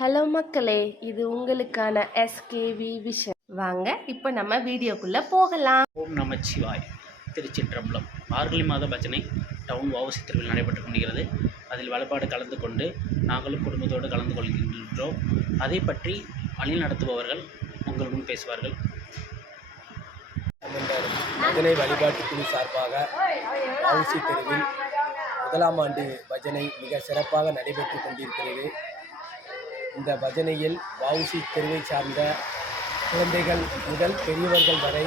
Hello மக்களே, இது உங்களுக்கான எஸ்கேவி விஷன். வாங்க இப்போ நம்ம வீடியோக்குள்ளே போகலாம். ஓம் நமச்சிவாய். திருச்சிற்றம்பலம். மார்கழி மாத பஜனை டவுன் வஉசி தெருவில் நடைபெற்று கொண்டிருக்கிறது. அதில் வழிபாடு கலந்து கொண்டு நாங்களும் குடும்பத்தோடு கலந்து கொள்கின்றோம். அதை பற்றி வழி நடத்துபவர்கள் உங்கள் முன் பேசுவார்கள். பஜனை வழிபாட்டு குழு சார்பாக வஉசி தெருவில் 1ஆம் ஆண்டு பஜனை மிக சிறப்பாக நடைபெற்று கொண்டிருக்கிறது. இந்த பஜனையில் வஉசி தெருவை சார்ந்த குழந்தைகள் முதல் பெரியவர்கள் வரை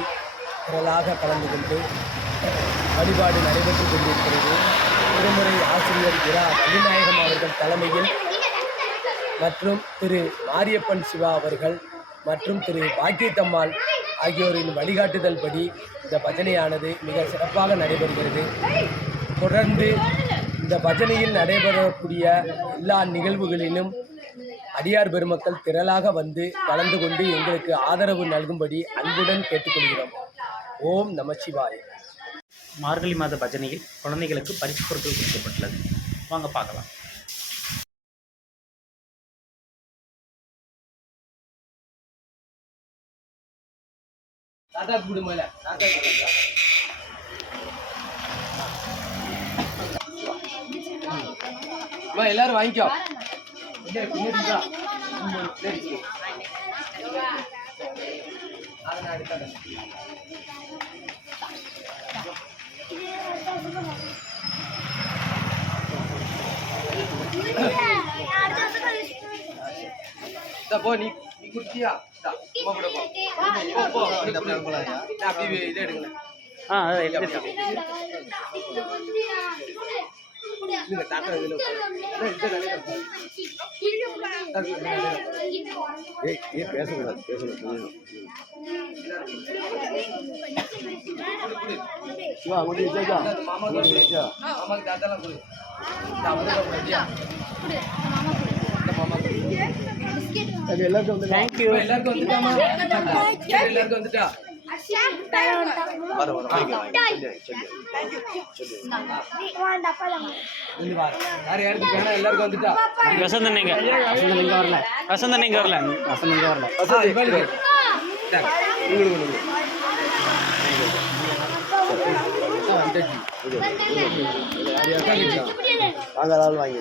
திரளாக கலந்து கொண்டு வழிபாடு நடைபெற்று கொண்டிருக்கிறது. திருமுறை ஆசிரியர் இரா வள்ளிநாயகம் அவர்கள் தலைமையில் மற்றும் திரு மாரியப்பன் சிவா அவர்கள் மற்றும் திரு பாக்கியத்தம்மாள் ஆகியோரின் வழிகாட்டுதல் படி இந்த பஜனையானது மிக சிறப்பாக நடைபெறுகிறது. தொடர்ந்து இந்த பஜனையில் நடைபெறக்கூடிய எல்லா நிகழ்வுகளிலும் அடியார் பெருமக்கள் திரளாக வந்து கலந்து கொண்டு எங்களுக்கு ஆதரவு நல்கும்படி அன்புடன் கேட்டுக்கொள்கிறோம். ஓம் நமச்சிவாய். மார்கழி மாத பஜனையில் குழந்தைகளுக்கு பரிசு பொருட்கள் கொடுக்கப்பட்டுள்ளது. வாங்க பார்க்கலாம். எல்லாரும் வாங்கிக்கோ. போ நீ குட்டியா அப்படி இதை எடுக்கல. தாத்தா பேசக்கூடாது மாமாக்கு தாத்தாலாம் கொடு. எல்லாருக்கும் வந்து தேங்க்யூ. எல்லாருக்கும் வந்துட்டாமா? எல்லாருக்கும் வந்துட்டா? எல்லாருக்கும் வந்துட்டா? வசந்தன் நீங்க வரல. வசந்தன் நீங்க வரல. வாங்க வாங்கி